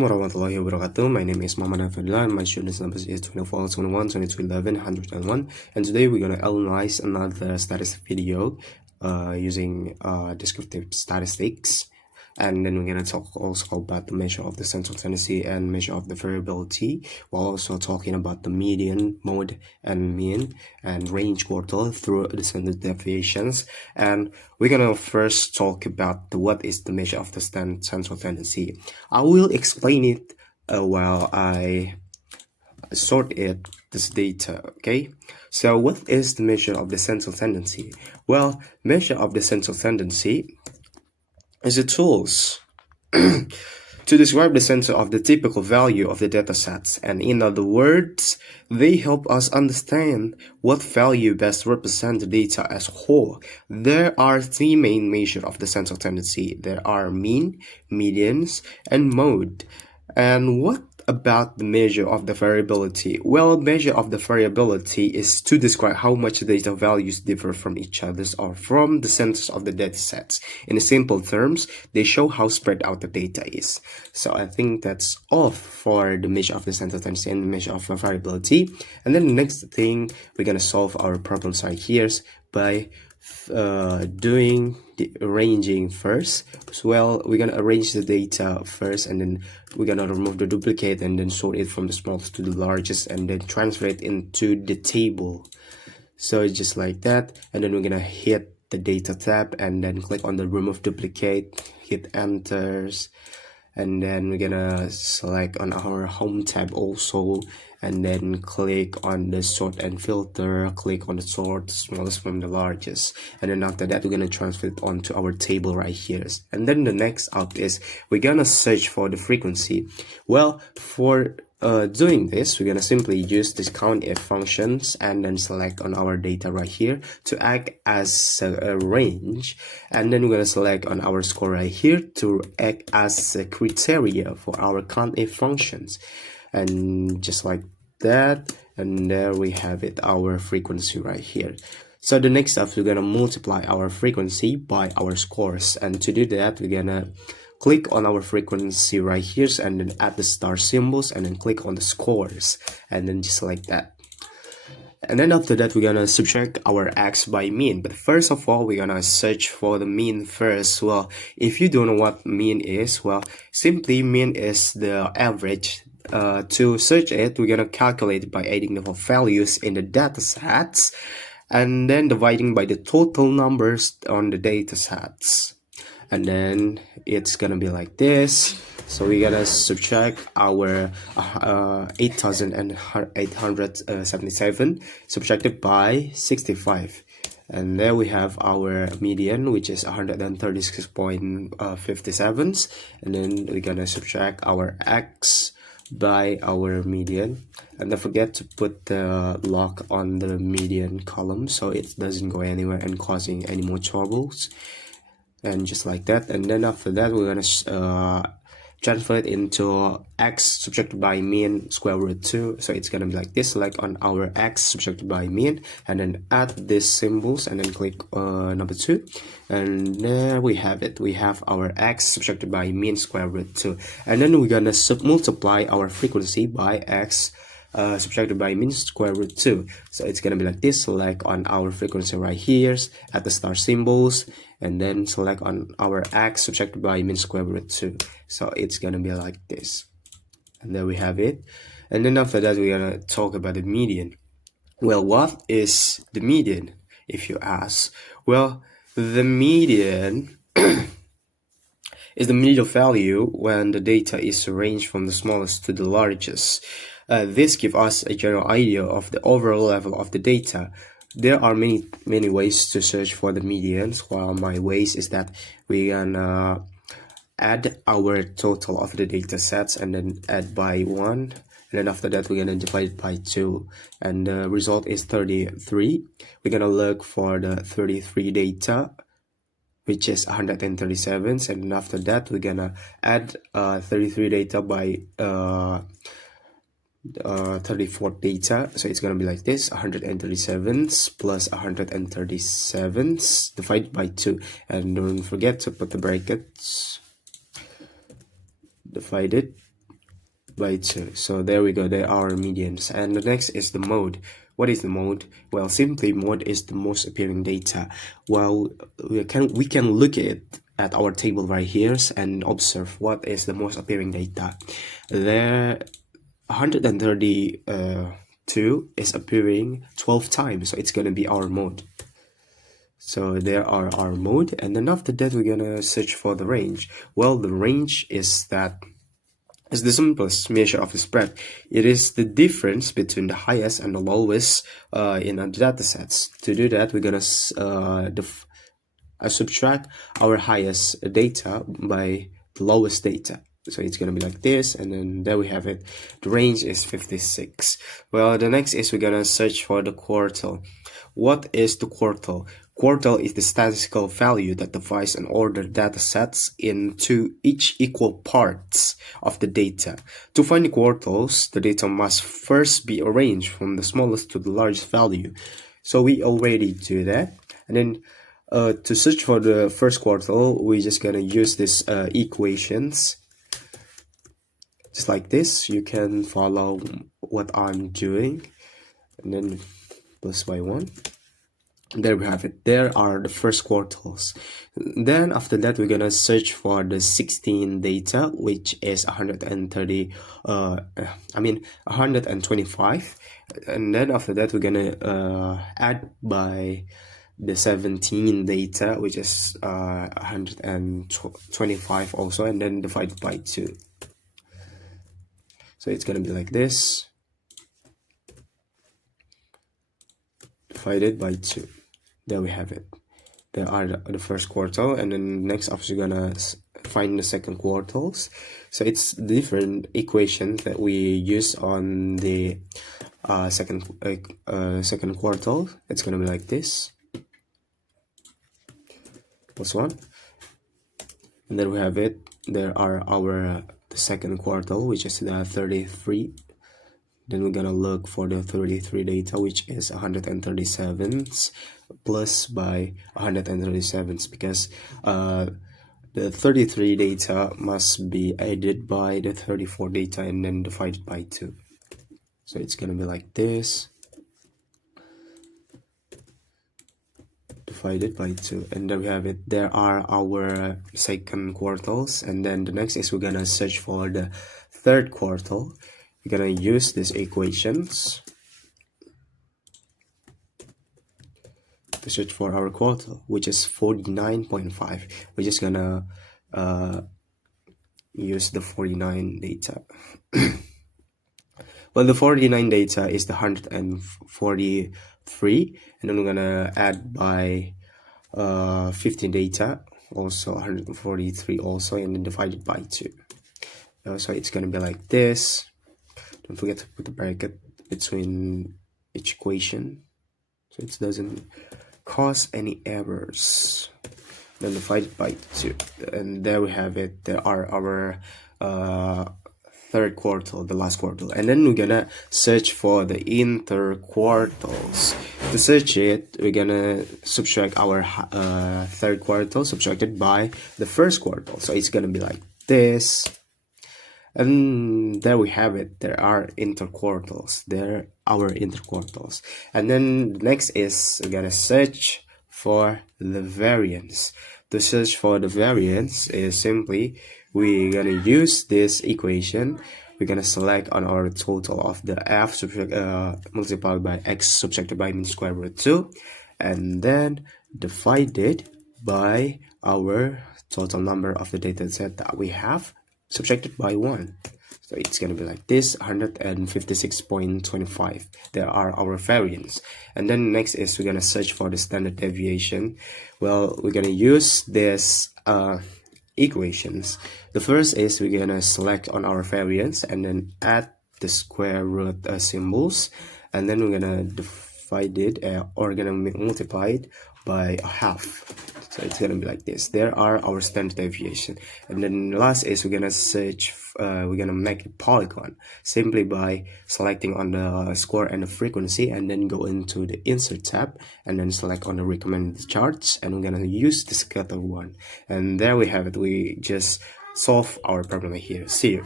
Assalamualaikum warahmatullahi wabarakatuh. My name is Muhammad Fadillah and my students number is 24, 21, 22, 11, 101. And today we're going to analyze another statistic video using descriptive statistics. And then we're going to talk also about the measure of the central tendency and measure of the variability, while also talking about the median, mode, and mean, and range quartile through the standard deviations. And we're going to first talk about what is the measure of the central tendency. I will explain it while I sort this data. Okay, so what is the measure of the central tendency? Well, measure of the central tendency is the tools to describe the center of the typical value of the datasets, and in other words, they help us understand what value best represent the data as a whole. There are three main measures of the central tendency. There are mean, medians, and mode. And what about the measure of the variability? Well, measure of the variability is to describe how much data values differ from each other or from the centers of the datasets. In simple terms, they show how spread out the data is. So I think that's all for the measure of the central tendency and the measure of the variability. And then the next thing, we're gonna solve our problems right here by doing the arranging first. So, well, we're gonna arrange the data first, and then we're gonna remove the duplicate and then sort it from the smallest to the largest, and then transfer it into the table. So just like that, and then we're gonna hit the data tab and then click on the remove duplicate, hit enters, and then we're gonna select on our home tab also, and then click on the sort and filter, click on the sort smallest from the largest, and then after that we're gonna transfer it onto our table right here. And then the next up is we're gonna search for the frequency. Well, for doing this, we're gonna simply use this COUNTIF functions and then select on our data right here to act as a range, and then we're gonna select on our score right here to act as a criteria for our COUNTIF functions, and just like that, and there we have it, our frequency right here. So the next step, we're gonna multiply our frequency by our scores, and to do that we're gonna click on our frequency right here and then add the star symbols and then click on the scores, and then just like that. And then after that we're gonna subtract our x by mean, but first of all we're gonna search for the mean first. Well, if you don't know what mean is, well, simply mean is the average. To search it, we're gonna calculate it by adding the values in the data sets and then dividing by the total numbers on the data sets, and then it's gonna be like this. So we're gonna subtract our 8,877 subtracted by 65, and there we have our median, which is 136.57, and then we're gonna subtract our x by our median, and don't forget to put the lock on the median column so it doesn't go anywhere and causing any more troubles, and just like that. And then after that we're gonna transfer it into x subtracted by mean square root 2, so it's gonna be like this. Select on our x subtracted by mean and then add these symbols and then click number 2, and there we have it. We have our x subtracted by mean square root 2, and then we're gonna multiply our frequency by x subtracted by mean square root 2, so it's gonna be like this. Select on our frequency right here, add the star symbols, and then select on our x subtracted by mean square root 2, so it's gonna be like this, and there we have it. And then after that we're gonna talk about the median. Well, what is the median, if you ask? Well, the median is the middle value when the data is arranged from the smallest to the largest. This gives us a general idea of the overall level of the data. There are many ways to search for the medians, while my ways is that we're gonna add our total of the data sets and then add by 1, and then after that we're gonna divide it by 2, and the result is 33. We're gonna look for the 33 data, which is 137, and then after that we're gonna add 33 data by 34 data, so it's gonna be like this: 137 plus 137 divided by 2, and don't forget to put the brackets, divided by 2. So there we go, there are medians. And the next is the mode. What is the mode? Well, simply mode is the most appearing data. Well, we can look at our table right here and observe what is the most appearing data. There 132 is appearing 12 times, so it's gonna be our mode. So there are our mode, and then after that we're gonna search for the range. Well, the range is the simplest measure of the spread. It is the difference between the highest and the lowest in our data sets. To do that, we're gonna subtract our highest data by the lowest data. So it's gonna be like this, and then there we have it. The range is 56. Well, the next is we're gonna search for the quartile. What is the quartile? Quartile is the statistical value that divides an ordered data sets into each equal parts of the data. To find the quartiles, the data must first be arranged from the smallest to the largest value. So we already do that, and then to search for the first quartile, we're just gonna use this equations. Just like this, you can follow what I'm doing, and then plus by 1. There we have it. There are the first quartiles. Then after that, we're gonna search for the 16 data, which is 125. And then after that, we're gonna add by the 17 data, which is 125 also, and then divide by 2. So it's gonna be like this, divided by 2. There we have it. There are the first quartile, and then next up we're gonna find the second quartiles. So it's different equations that we use on the second quartile. It's gonna be like this, plus 1, and there we have it. There are the second quartile, which is the 33. Then we're gonna look for the 33 data, which is 137 plus by 137, because the 33 data must be added by the 34 data and then divided by 2. So it's gonna be like this, divided by 2, and there we have it. There are our second quartiles, and then the next is we're gonna search for the third quartile. We're gonna use these equations to search for our quartile, which is 49.5. We're just gonna use the 49 data. Well, the 49 data is the 143, and then we're gonna add by 15 data, also 143 also, and then divide it by 2. So it's gonna be like this. Don't forget to put the bracket between each equation so it doesn't cause any errors. Then divide it by 2, and there we have it. There are our third quartile, the last quartile, and then we're gonna search for the interquartiles. To search it, we're gonna subtract our third quartile subtracted by the first quartile, so it's gonna be like this. And there we have it. There are interquartiles. There are our interquartiles. And then next is we're gonna search for the variance. To search for the variance is simply we're gonna use this equation. We're gonna select on our total of the f multiplied by x subtracted by mean square root 2, and then divide it by our total number of the data set that we have, subtracted by 1. So it's gonna be like this, 156.25. There are our variance. And then next is we're gonna search for the standard deviation. Well, we're gonna use this equations. The first is we're gonna select on our variance and then add the square root symbols, and then we're gonna divide it or gonna multiply it by a half. So it's gonna be like this. There are our standard deviation. And then last is we're gonna search, we're gonna make a polygon simply by selecting on the score and the frequency, and then go into the insert tab and then select on the recommended charts, and we're gonna use the scatter one. And there we have it. We just solve our problem here. See you.